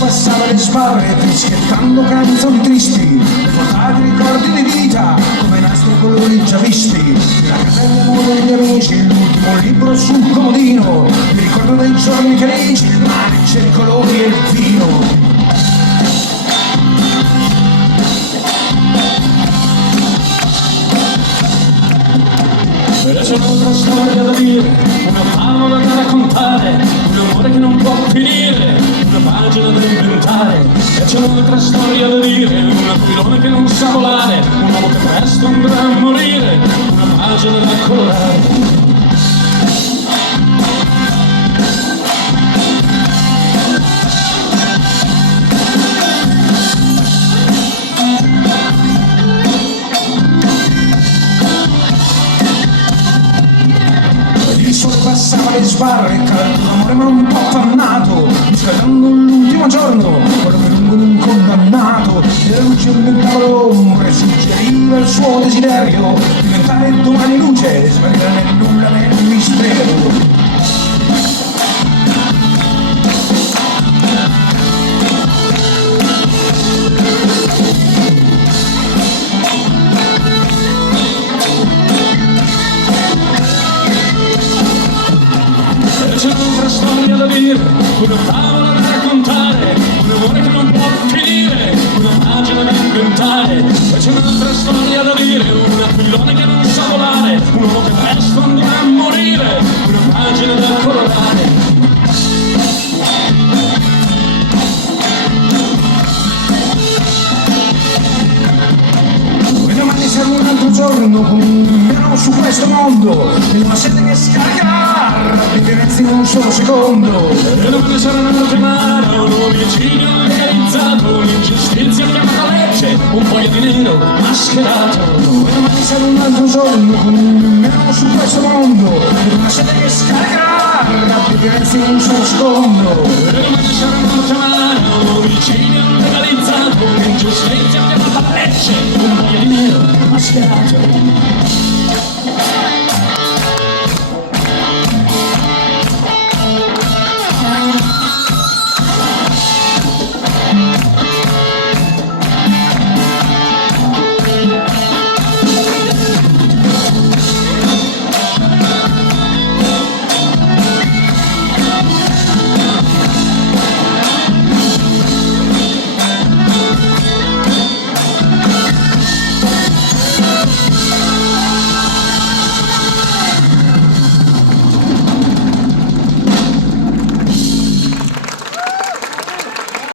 Passava le sbarre fischiettando canzoni tristi, portati ricordi di vita come nastri colori già visti. La casella muove degli amici, l'ultimo libro sul comodino, mi ricordo dei giorni felici, il mare, i colori e il vino. C'è un'altra storia da dire, una favola da raccontare, un amore che non può finire, una pagina da inventare. E c'è un'altra storia da dire, un aquilone che non sa volare, un uomo che presto andrà a morire, una pagina da colorare. Passava le sbarre, caldo d'amore ma un po' affannato, riscaldando l'ultimo giorno, quello che lungo di un condannato, e la luce inventava l'ombra e suggeriva il suo desiderio, diventare domani luce e sparire nel nulla, nel mistero. C'è un'altra storia da dire, una favola da raccontare, un amore che non può finire, una pagina da inventare. E c'è un'altra storia da dire, un aquilone che non sa volare, un uomo che presto andrà a morire, una pagina da colorare. Domani sarà un altro giorno con meno su questo mondo, in una sete che scaricherà rapidezza in un solo secondo. E domani sarà un'altra mano, un omicidio organizzato, un'ingiustizia chiamata legge, un foglio di nero mascherato. Domani sarà un altro giorno con meno su questo mondo, in una sete che scaricherà rapidezza in un solo secondo. E domani sarà un'altra mano, un omicidio legalizzato, un'ingiustizia chiamata legge, un foglio di nero mascherato.